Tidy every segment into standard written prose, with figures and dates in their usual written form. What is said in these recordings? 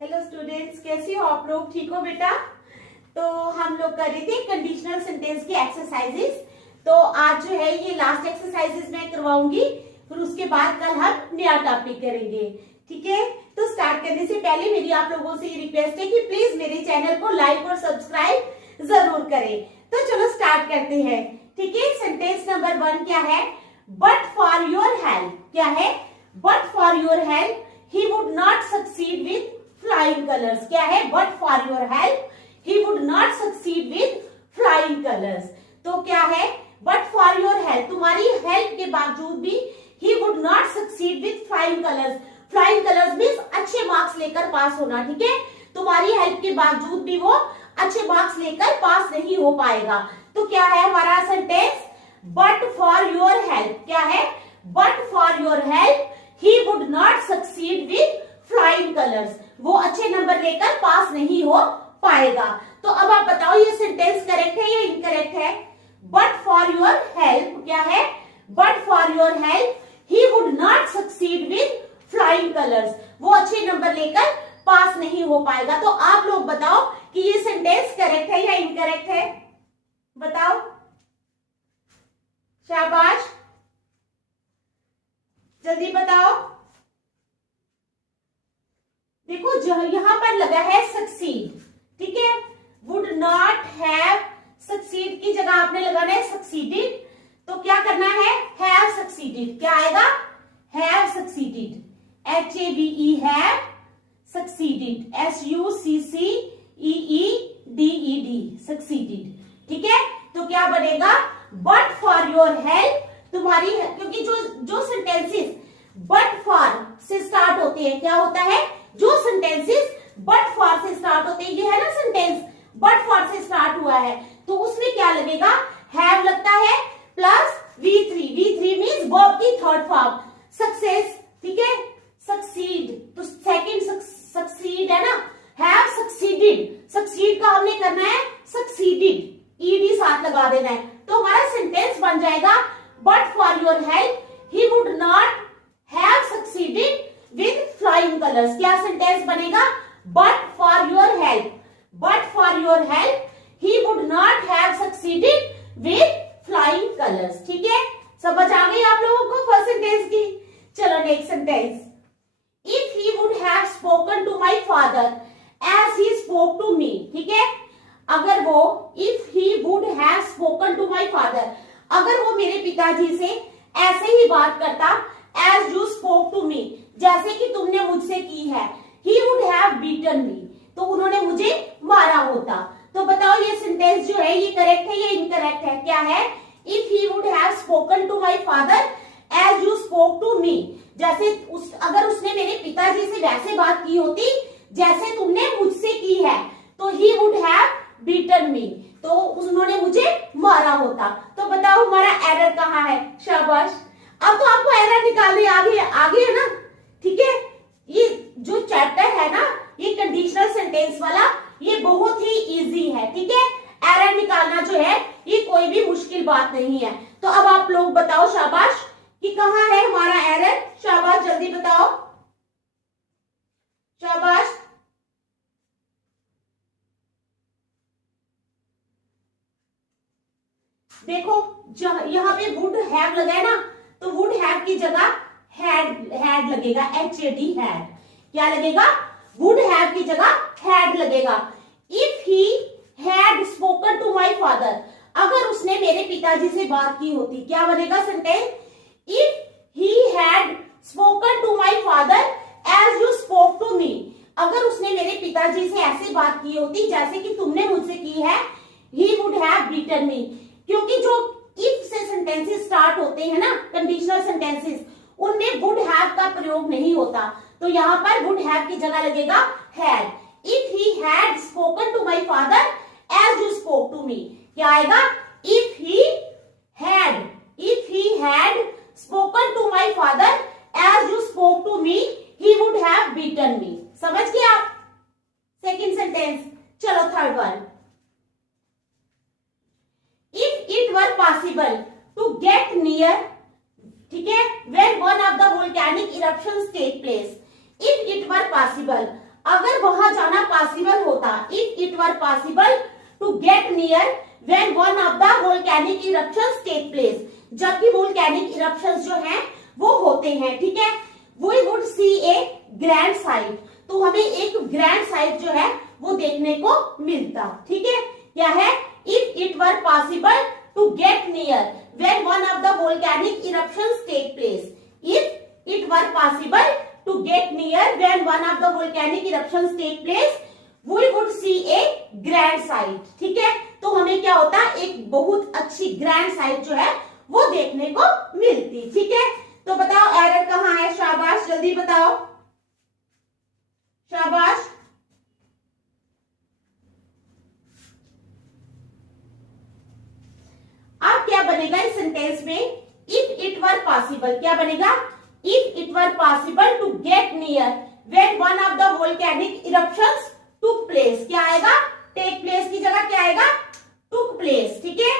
Hello students, कैसे हो आप लोग? ठीक हो बेटा? तो हम लोग कर रहे थे कंडीशनल सेंटेंस की एक्सरसाइजेस। तो आज जो है ये लास्ट एक्सरसाइजेस मैं करवाऊंगी, फिर उसके बाद कल हम नया टॉपिक करेंगे। ठीक है, तो स्टार्ट करने से पहले मेरी आप लोगों से ये रिक्वेस्ट है कि प्लीज मेरे चैनल को लाइक और सब्सक्राइब जरूर करें। तो चलो स्टार्ट करते हैं। ठीक है, सेंटेंस नंबर 1 क्या है? But for your help. क्या है? But for your help he would not succeed with flying colours. क्या है? But for your help he would not succeed with flying colours. तो क्या है? बट फॉर योर हेल्प, तुम्हारी हेल्प के बावजूद भी he would not succeed with flying colours. Flying colours means अच्छे मार्क्स लेकर पास होना। ठीक है, तुम्हारी हेल्प के बावजूद भी वो अच्छे मार्क्स लेकर पास नहीं हो पाएगा। तो क्या है हमारा sentence? But for your help. क्या है? But for your help he would not succeed with flying colours. वो अच्छे नंबर लेकर पास नहीं हो पाएगा। तो अब आप बताओ ये सेंटेंस करेक्ट है या इनकरेक्ट है? बट फॉर योर हेल्प क्या है? But for your help he would not succeed with flying colours. वो अच्छे नंबर लेकर पास नहीं हो पाएगा। तो आप लोग बताओ कि ये सेंटेंस करेक्ट है या इनकरेक्ट है? बताओ, शाबाश, जल्दी बताओ। देखो यहां पर लगा है सक्सीड। ठीक है, वुड नॉट हैव, सक्सीड की जगह आपने लगाना है सक्सीडेड। तो क्या करना है? Have succeeded. क्या आएगा? Have succeeded. HAVE have succeeded. SUCCEEDED succeeded. ठीक है, तो क्या बनेगा? बट फॉर योर हेल्प, तुम्हारी, क्योंकि जो सेंटेंसेस बट फॉर से स्टार्ट होते हैं, क्या होता है? जो सेंटेंसेस बट फॉर से स्टार्ट होते हैं, ये है ना सेंटेंस बट फॉर से स्टार्ट हुआ है, तो उसमें क्या लगेगा? हैव लगता है plus V3। V3 means verb की थर्ड फॉर्म, सक्सेस। ठीक है, सक्सीड, तो सेकंड सक्सीड है ना, हैव सक्सीडेड। सक्सीड का हमने करना है सक्सीडेड, ED साथ लगा देना है। तो हमारा सेंटेंस बन जाएगा but for your help he would not have succeeded with flying colours. क्या सेंटेंस बनेगा? But for your help, but for your help he would not have succeeded with flying colours. ठीक है, समझ आ गई आप लोगों को फर्स्ट सेंटेंस की? चलो next sentence. If he would have spoken to my father as he spoke to me. ठीक है, अगर वो, if he would have spoken to my father, अगर वो मेरे पिताजी से ऐसे ही बात करता, as you spoke to me, जैसे कि तुमने मुझसे की है, he would have beaten me, तो उन्होंने मुझे मारा होता। तो बताओ ये सेंटेंस जो है ये करेक्ट है या इनकरेक्ट है? क्या है? If he would have spoken to my father as you spoke to me, जैसे अगर उसने मेरे पिताजी से वैसे बात की होती जैसे तुमने मुझसे की है, तो ही वुड हैव बीटन मी, तो उन्होंने मुझे मारा होता। तो बताओ हमारा एरर कहाँ है? शाबाश, अब तो आपको एरर निकालने आगे है ना। ठीक है, ये जो चैप्टर है ना, ये कंडीशनल सेंटेंस वाला, ये बहुत ही इजी है। ठीक है, एरर निकालना जो है ये कोई भी मुश्किल बात नहीं है। तो अब आप लोग बताओ शाबाश कि कहाँ है हमारा एरर? शाबाश, जल्दी बताओ, शाबाश। देखो यहाँ पे वुड हैव लगा है ना, तो वुड हैव की जगह हैड लगेगा, HAD हैड। क्या लगेगा? वुड हैव की जगह हैड लगेगा। If he had spoken to my father, अगर उसने मेरे पिताजी से बात की होती, क्या बनेगा sentence? If he had spoken to my father as you spoke to me, अगर उसने मेरे पिताजी से ऐसे बात की होती जैसे कि तुमने मुझसे की है, ही वुड हैव बीटन मी। क्योंकि जो इफ से सेंटेंसेस स्टार्ट होते हैं ना, कंडीशनल सेंटेंसेस, उनमें वुड हैव का प्रयोग नहीं होता, तो यहाँ पर वुड हैव की जगह लगेगा had. If he had spoken to my father as you spoke to me, क्या आएगा? If he had spoken to my father as you spoke to me he would have beaten me. समझ गए आप second sentence? चलो third one. If it were possible to get near, ठीक है, when one of the volcanic eruptions take place, if it were possible, अगर वहां जाना possible होता, if it were possible to get near when one of the volcanic eruptions take place, जबकि volcanic eruptions जो हैं वो होते हैं, ठीक है, we would see a grand sight, तो हमें एक ग्रैंड साइट जो है वो देखने को मिलता, ठीक है। क्या है, if it were possible to get near when one of the volcanic eruptions take place, if it were possible to get near when one of the volcanic eruptions take place we would see a grand sight, ठीक है। तो हमें क्या होता, एक बहुत अच्छी grand site जो है वो देखने को मिलती, ठीक है। तो बताओ एरर कहाँ है, शाबाश जल्दी बताओ, शाबाश। अब क्या बनेगा इस सेंटेंस में, इफ इट वर पॉसिबल, क्या बनेगा, if it were possible to get near when one of the volcanic eruptions took place, क्या आएगा, टेक प्लेस की जगह क्या आएगा, टुक प्लेस, ठीक है,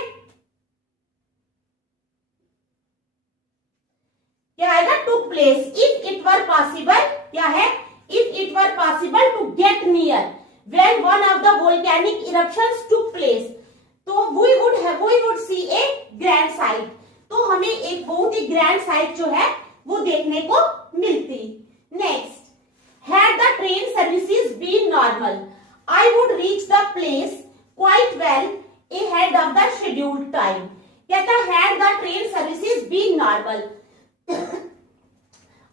क्या आएगा, took place. If it were possible, क्या है, if it were possible to get near when one of the volcanic eruptions took place, तो we would see a grand sight, तो हमें एक बहुत ही ग्रैंड साइट जो है वो देखने को मिलती। Next, had the train services been normal I would reach the place quite well ahead of the scheduled time, कहता had the train services been normal,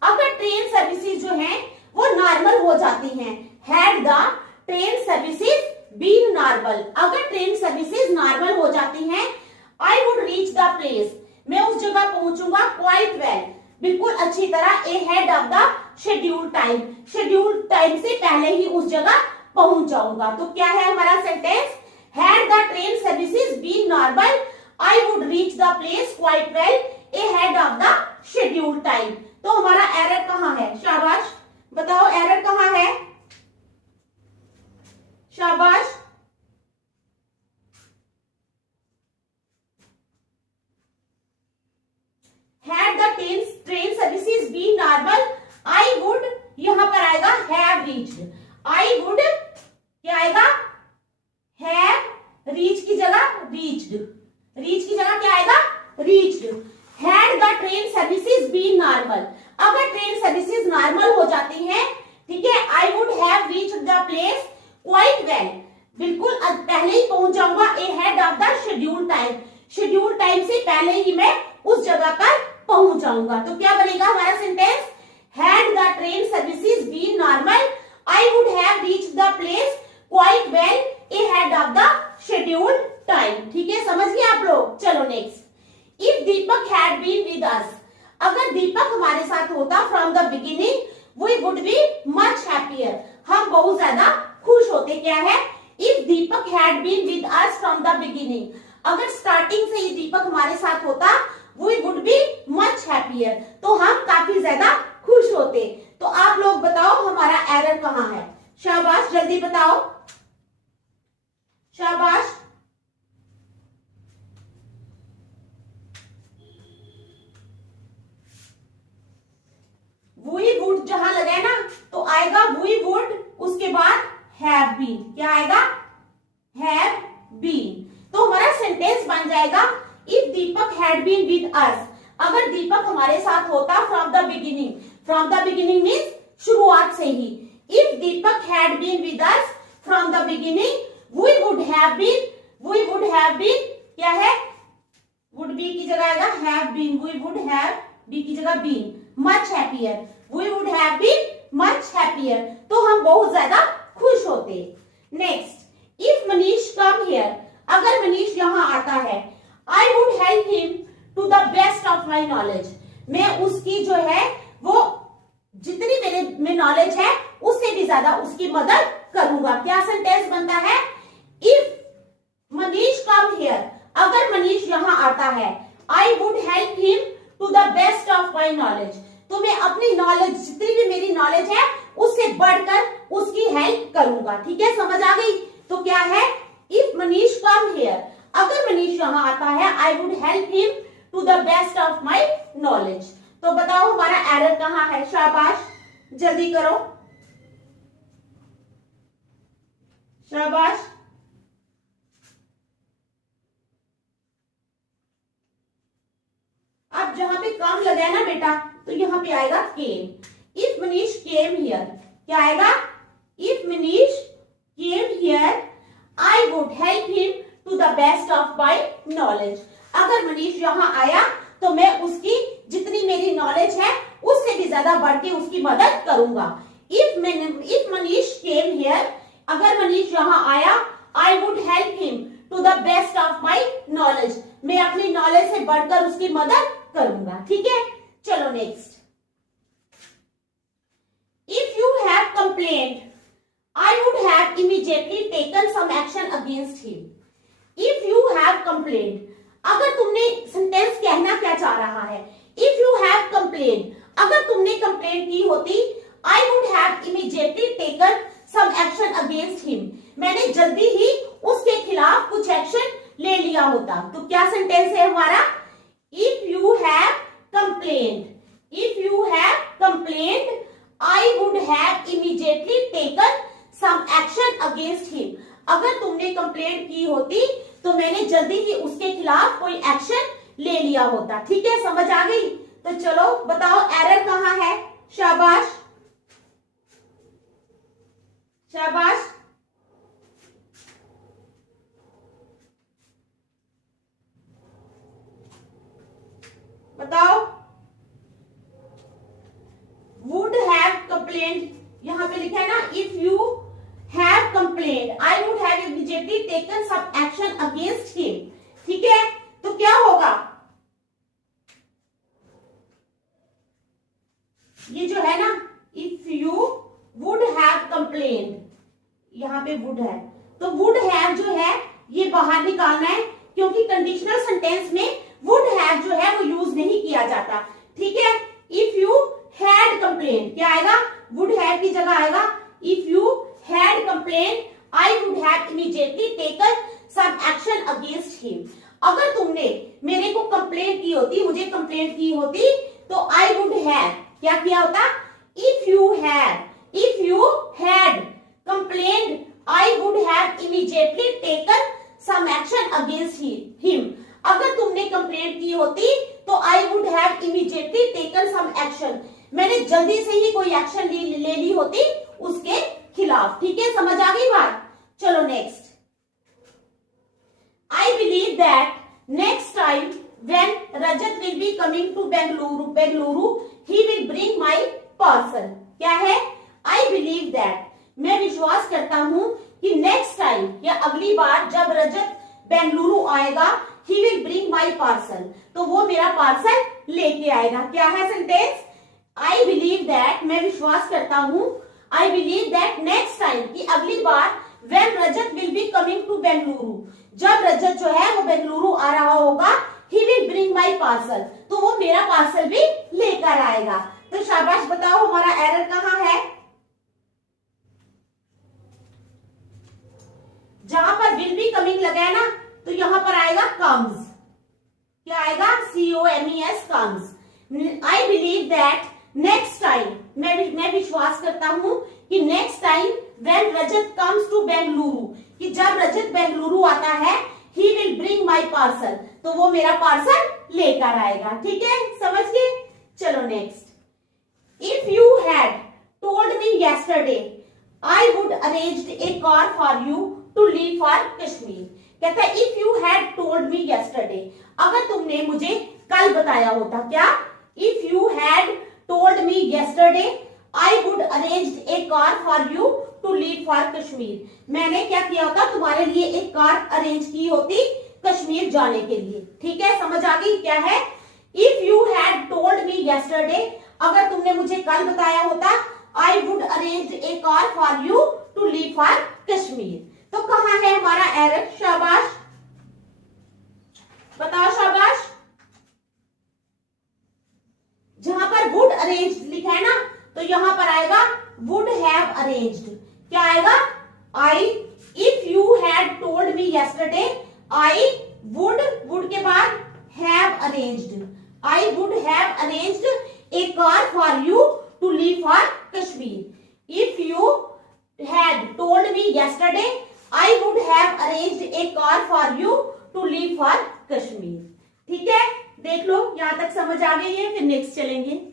अगर ट्रेन सर्विसेज जो है वो नॉर्मल हो जाती हैं, had the train services been normal, अगर train services normal हो जाती हैं, I would reach the place, मैं उस जगह पहुंचूंगा क्वाइट वेल, बिल्कुल अच्छी तरह, ahead of the scheduled time, scheduled time से पहले ही उस जगह पहुंच जाऊंगा। तो क्या है हमारा sentence, had the train services been normal I would reach the place quite well ahead of the scheduled time। तो हमारा एरर कहाँ है, शाबाश बताओ एरर कहाँ है, शाबाश। had the train services been normal I would, यहां पर आएगा have reached, I would क्या आएगा, हैव, रीच की जगह रीच्ड, रीच की जगह क्या आएगा, reached. Had the train services been normal, अगर ट्रेन सर्विसेज नॉर्मल हो जाती हैं, ठीक है, I would have reached the place quite well, बिल्कुल पहले ही पहुंच जाऊंगा, ahead of the scheduled time, schedule time से पहले ही मैं उस जगह पर पहुंच जाऊंगा। तो क्या बनेगा हमारा sentence, had the train services been normal I would have reached the place quite well ahead of the scheduled time, ठीक है, समझ गए आप लोग। चलो next, if Deepak had been with us, अगर दीपक हमारे साथ होता from the beginning we would be much happier, हम बहुत ज्यादा खुश होते। क्या है, if Deepak had been with us from the beginning, अगर स्टार्टिंग से ही दीपक हमारे साथ होता we would be much happier, तो हम काफी ज्यादा खुश होते। तो आप लोग बताओ हमारा एरर कहाँ है, शाबाश जल्दी बताओ, शाबाश। वी वुड जहां लगे ना तो आएगा वी वुड, उसके बाद हैव बीन, क्या आएगा, हैव बीन। तो हमारा सेंटेंस बन जाएगा if Deepak had been with us, अगर दीपक हमारे साथ होता from the beginning, from the beginning means शुरुआत से ही, if Deepak had been with us from the beginning we would have been क्या है, would be की जगह आएगा have been, we would have be की जगह been, much happier, we would have been much happier, तो हम बहुत ज्यादा खुश होते। Next, if Manish come here, अगर मनीष यहाँ आता है, I would help him to the best of my knowledge, मैं उसकी जो है वो जितनी मेरे में नॉलेज है उससे भी ज्यादा उसकी मदद करूंगा। क्या सेंटेंस बनता है, इफ मनीष कम हियर, अगर मनीष यहाँ आता है, I would help him to the best of my knowledge, तो मैं अपनी नॉलेज जितनी भी मेरी नॉलेज है उससे बढ़कर उसकी हेल्प करूंगा। ठीक है, समझ आ गई। तो क्या है, इफ मनीष कम हियर, अगर मनीष यहाँ आता है, I would help him to the best of my knowledge. तो बताओ हमारा एरर कहाँ है, शाबाश जल्दी करो। शाबाश। अब जहां पे कम लगा है ना बेटा, तो यहां पे आएगा केम। इफ मनीष केम हियर, क्या आएगा? इफ Manish came here I would help him to the best of my knowledge. अगर मनीष यहाँ आया तो मैं उसकी जितनी मेरी नॉलेज है उससे भी ज्यादा बढ़ के उसकी मदद करूंगा। इफ मनीष केम हियर, अगर मनीष यहाँ आया, I would help him to the best of my knowledge, मैं अपनी नॉलेज से बढ़कर उसकी मदद करूंगा। ठीक है, चलो next. If you have complaint I would have immediately taken some action against him. If you have complaint, अगर तुमने, सेंटेंस कहना क्या चाह रहा है? इफ यू हैव कंप्लेंट, अगर तुमने कंप्लेंट की होती, I would have immediately taken some action against him, मैंने जल्दी ही उसके खिलाफ कुछ एक्शन ले लिया होता। तो क्या सेंटेंस है हमारा? If you have complaint, if you have complaint I would have immediately taken some action against him. अगर तुमने कंप्लेंट की होती तो मैंने जल्दी ही उसके खिलाफ कोई एक्शन ले लिया होता। ठीक है, समझ आ गई? तो चलो बताओ एरर कहां है? शाबाश शाबाश। बताओ। वुड हैव कंप्लेंट, यहां पे लिखा है ना, if you have complaint I would have immediately taken some action against him. ठीक है, तो क्या होगा? ये जो है ना, if you would have complaint, यहां पे वुड है, तो वुड हैव जो है ये बाहर निकालना है, क्योंकि कंडीशनल सेंटेंस में वुड हैव जो है वो यूज नहीं किया जाता। ठीक है, इफ यू हैड कंप्लेंट, क्या आएगा? वुड हैव की जगह आएगा if you had complaint I would have immediately taken some action against him. अगर तुमने मेरे को कंप्लेंट की होती, मुझे कंप्लेंट की होती, तो आई वुड हैव क्या किया होता? If you had complaint I would have immediately taken some action against him. अगर तुमने कंप्लेंट की होती तो I would have immediately taken some action, मैंने जल्दी से ही कोई एक्शन ले ली होती उसके खिलाफ। ठीक है, समझ आ गई बात? चलो next. I believe that next time when Rajat will be coming to Bengaluru, he will bring my parcel. क्या है? I believe that, मैं विश्वास करता हूं कि next time या अगली बार जब रजत बेंगलुरु आएगा, he will bring my parcel, तो वो मेरा पार्सल लेके आएगा। क्या है सेंटेंस? I believe that, मैं विश्वास करता हूं, I believe that next time कि अगली बार when Rajat will be coming to Bengaluru, जब रजत जो है वो बेंगलुरु आ रहा होगा, he will bring my parcel, तो वो मेरा पार्सल भी लेकर आएगा। तो शाबाश, बताओ हमारा एरर कहाँ है? जहां पर विल बी कमिंग लगा है ना, तो यहां पर आएगा कम्स। क्या आएगा? COMES comes. I believe that next time, मैं विश्वास करता हूं कि next time when Rajat comes to Bengaluru, कि जब रजत बेंगलुरु आता है, he will bring my parcel, तो वो मेरा पार्सल लेकर आएगा। ठीक है, समझ गए? चलो next. If you had told me yesterday I would arrange a car for you to leave for Kashmir. कहता है if you had told me yesterday, अगर तुमने मुझे कल बताया होता। क्या? If you had told me yesterday I would arrange a car for you to leave for Kashmir, मैंने क्या किया होता? तुम्हारे लिए एक कार अरेंज की होती कश्मीर जाने के लिए। ठीक है, समझ आ गई? क्या है? If you had told me yesterday, अगर तुमने मुझे कल बताया होता, I would arrange a car for you to leave for Kashmir. तो कहां है हमारा एरर? शाबाश, बताओ शाबाश। जहां पर वुड अरेंज लिखा है ना, तो यहां पर आएगा वुड हैव अरेंज्ड। क्या आएगा? I, if you had told me yesterday I would के बाद have arranged, I would have arranged a car for you to leave for Kashmir. If you had told me yesterday I would have arranged a car for you to leave for Kashmir. ठीक है, देख लो यहां तक समझ आ गई है, फिर नेक्स्ट चलेंगे।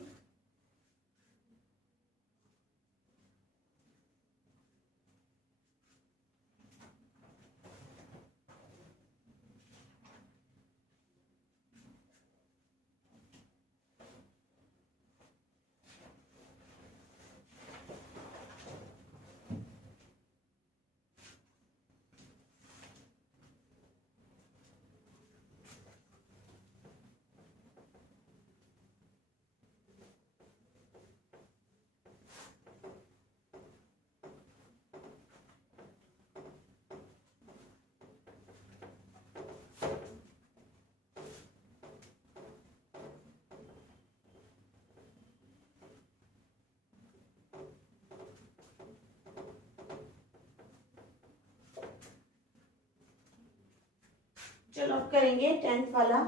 चलो अब करेंगे 10th वाला।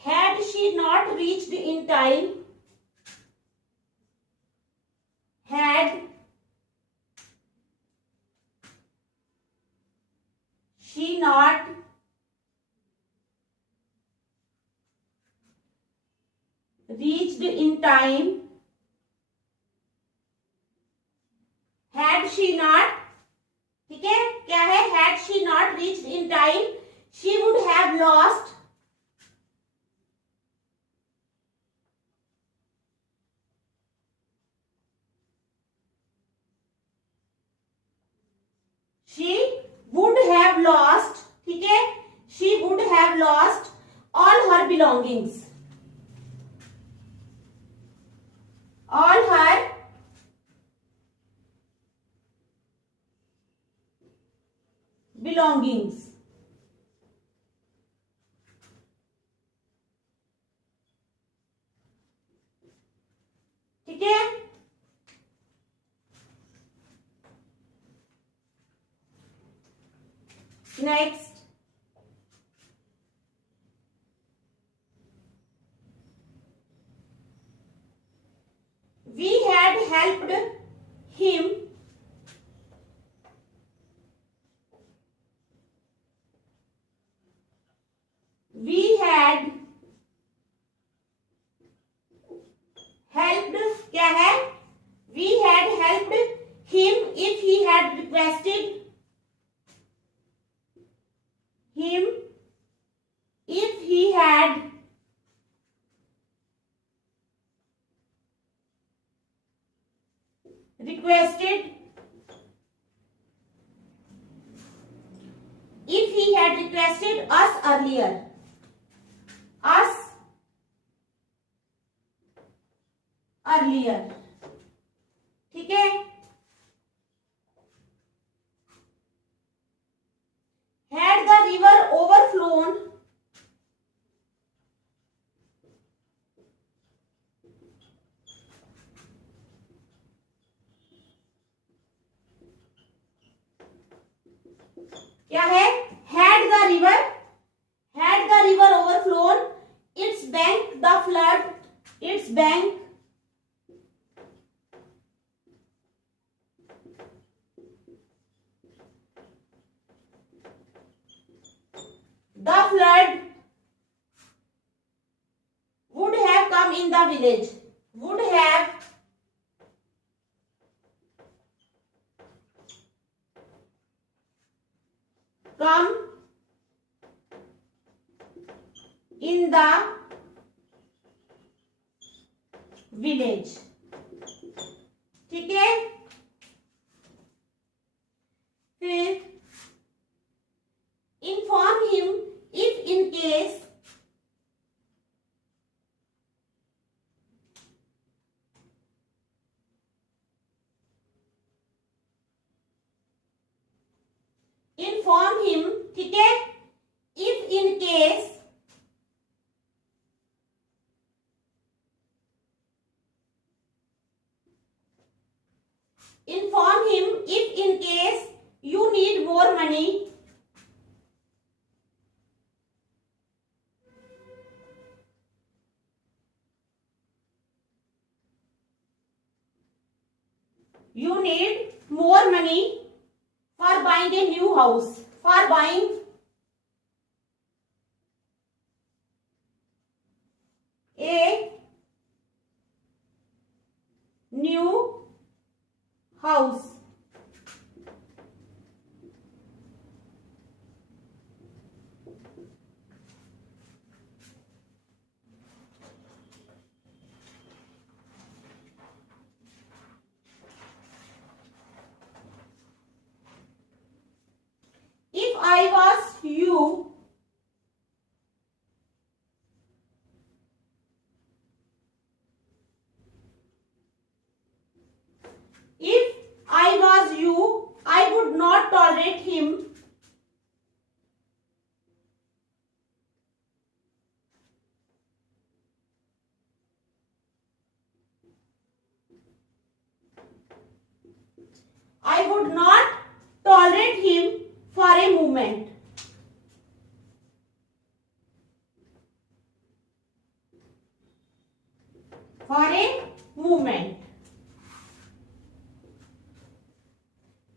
Had she not reached in time, had she not reached in time, had she not, ठीक है, क्या है, had she not reached in time, she would have lost she would have lost, ठीक है, she would have lost all her belongings, all her belongings। ठीक है, next, we had helped him we had helped, क्या है, we had helped him if he had requested him if he had requested if he had requested us earlier, us earlier। ठीक है, had the river overflown क्या है, had the river overflown its bank, the flood its bank the flood would have come in the village, would have come in the village। ठीक है, फिर inform him if in case inform him, ठीक है, if in case inform him if in case you need more money, you need more money for buying a new house, for buying a new house. If I was you, if I was you, I would not tolerate him I would not tolerate him for a moment. For a moment.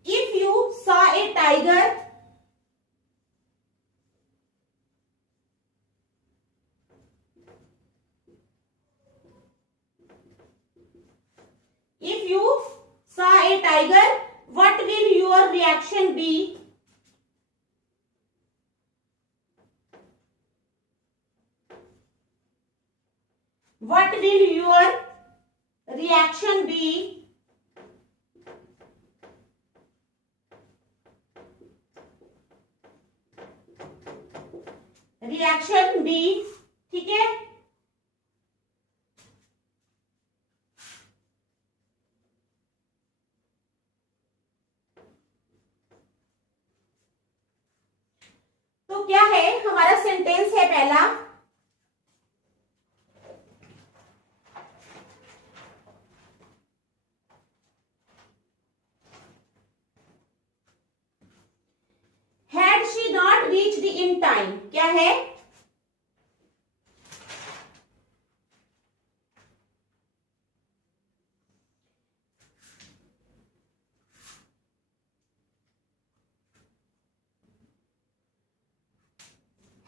If you saw a tiger, if you saw a tiger, what will your reaction be? What will your reaction be? Reaction B, ठीक है? तो क्या है हमारा sentence है पहला, had she not reached in time, क्या है?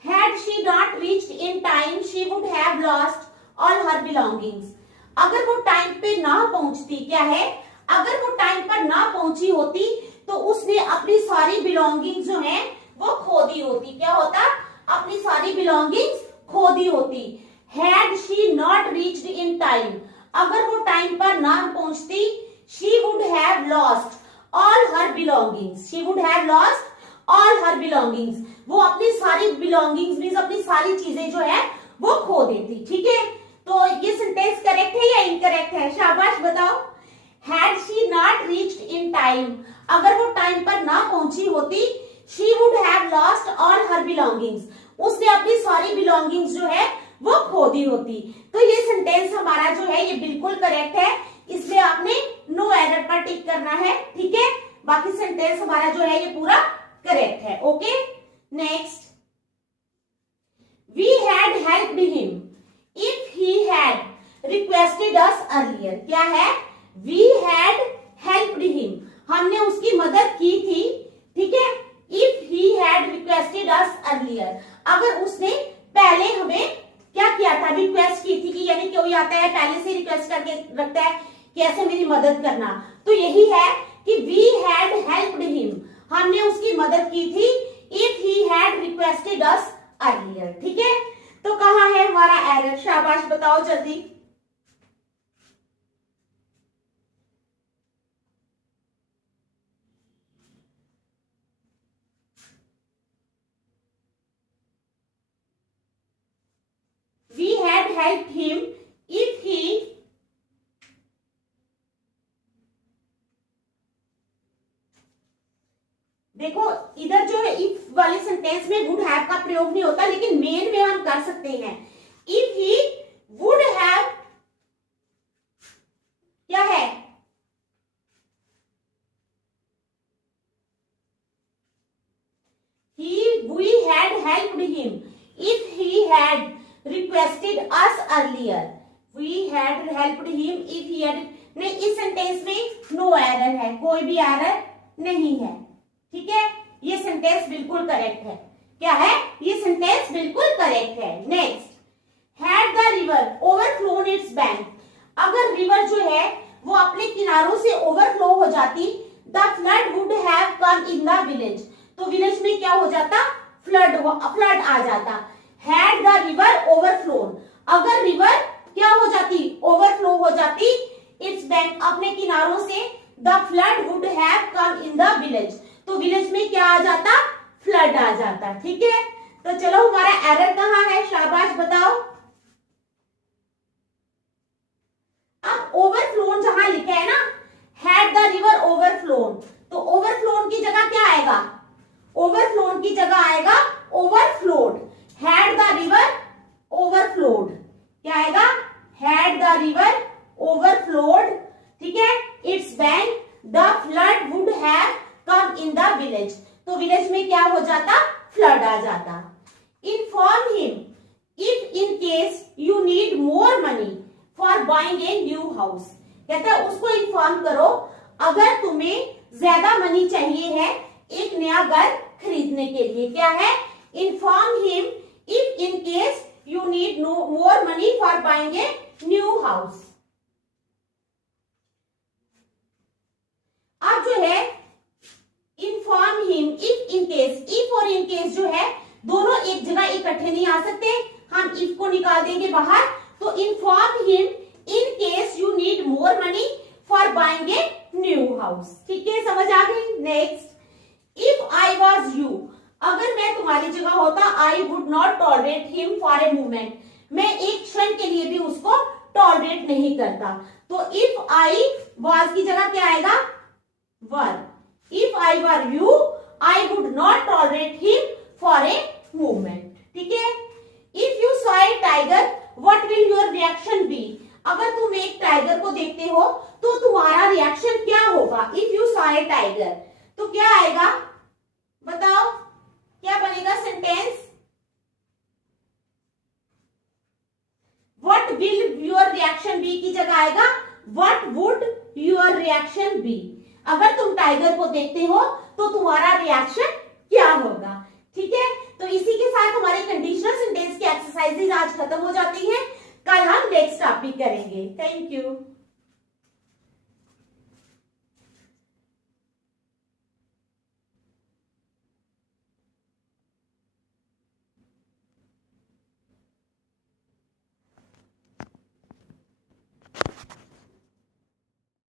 Had she not reached in time, she would have lost all her belongings. अगर वो टाइम पे ना पहुंचती, क्या है? अगर वो टाइम पर ना पहुंची होती तो उसने अपनी सारी बिलोंगिंग्स जो हैं वो खो दी होती। क्या होता? अपनी सारी बिलोंगिंग्स खो दी होती। Had she not reached in time, अगर वो टाइम पर ना पहुंचती, she would have lost all her belongings. She would have lost all her belongings. वो अपनी सारी बिलोंगिंग्स मीन्स अपनी सारी चीजें जो है वो खो देती। ठीक है, तो ये सेंटेंस करेक्ट है या इनकरेक्ट है? शाबाश बताओ। Had she not reached in time, अगर वो टाइम पर ना पहुंची होती, she would have lost all her belongings, उसने अपनी सारी बिलोंगिंग्स जो है वो खो दी होती। तो ये सेंटेंस हमारा जो है ये बिल्कुल करेक्ट है, इसलिए आपने नो एरर पर टिक करना है। ठीक है, बाकी सेंटेंस हमारा जो है ये पूरा करेक्ट है। Okay, next, we had helped him if he had requested us earlier. क्या है? वी हैड हेल्प्ड हिम, हमने उसकी मदद की थी। ठीक है, if he had requested us earlier, अगर उसने पहले हमें क्या किया था? रिक्वेस्ट की थी। कि यानी कोई आता है पहले से रिक्वेस्ट करके रखता है कि ऐसे मेरी मदद करना, तो यही है कि वी हैड हेल्प्ड हिम, हमने उसकी मदद की थी। If he had requested us earlier. ठीक है, तो कहां है हमारा एरर? शाबाश बताओ जल्दी। We had helped him if he देखो इधर जो है इफ वाले सेंटेंस में वुड हैव का प्रयोग नहीं होता, लेकिन मेन में हम कर सकते हैं। इफ ही वुड हैव, क्या है? we had helped him if he had requested us earlier. We had helped him if he had, नहीं, इस सेंटेंस में नो एरर है, कोई भी एरर नहीं है। ठीक है, ये सेंटेंस बिल्कुल करेक्ट है। क्या है? ये सेंटेंस बिल्कुल करेक्ट है। Next, had the river overflown its bank, अगर रिवर जो है वो अपने किनारों से ओवरफ्लो हो जाती, the flood would have come in the village, तो विलेज में क्या हो जाता? फ्लड आ जाता। हैड द रिवर ओवरफ्लोन, अगर रिवर क्या हो जाती? ओवरफ्लो हो जाती इट्स बैंक, अपने किनारों से, the flood would have come in the village, तो विलेज में क्या आ जाता? फ्लड आ जाता। ठीक है, तो चलो हमारा एरर कहाँ है? शाबाश बताओ। अब ओवरफ्लोन जहां लिखा है ना, हैड द रिवर ओवरफ्लोन, तो ओवरफ्लोन की जगह क्या आएगा? ओवरफ्लोन की जगह आएगा overflowed. Had the river overflowed, क्या आएगा? हैड द रिवर ओवरफ्लोड, ठीक है, it's bank, the flood would have come in the village, तो विलेज में क्या हो जाता? फ्लड आ जाता। Inform him if in case you need more money for buying a new house, कहता है उसको इन्फॉर्म करो अगर तुम्हें ज्यादा मनी चाहिए है एक नया घर खरीदने के लिए। क्या है? Inform him if in case you need more money for buying a new house. अब जो है inform him if in case, if और इन केस जो है दोनों एक जगह इकट्ठे नहीं आ सकते, हम इफ को निकाल देंगे बाहर, तो inform him in case you need more money for buying a new house. ठीक है, समझ आ गई। Next, if I was you, अगर मैं तुम्हारी जगह होता, I would not tolerate him for a moment, मैं एक क्षण के लिए भी उसको टॉलरेट नहीं करता, तो इफ आई वॉज की जगह क्या आएगा? Were. If I were you I would not tolerate him for a moment. ठीक है, if you saw a tiger what will your reaction be, अगर तुम एक टाइगर को देखते हो तो तुम्हारा रिएक्शन क्या होगा? If you saw a tiger, तो क्या आएगा? बताओ क्या बनेगा sentence? What will your reaction be की जगह आएगा what would your reaction be, अगर तुम टाइगर को देखते हो तो तुम्हारा रिएक्शन क्या होगा। ठीक है, तो इसी के साथ हमारी कंडीशनल सेंटेंस की एक्सरसाइजेज आज खत्म हो जाती हैं। कल हम नेक्स्ट टॉपिक करेंगे। Thank you.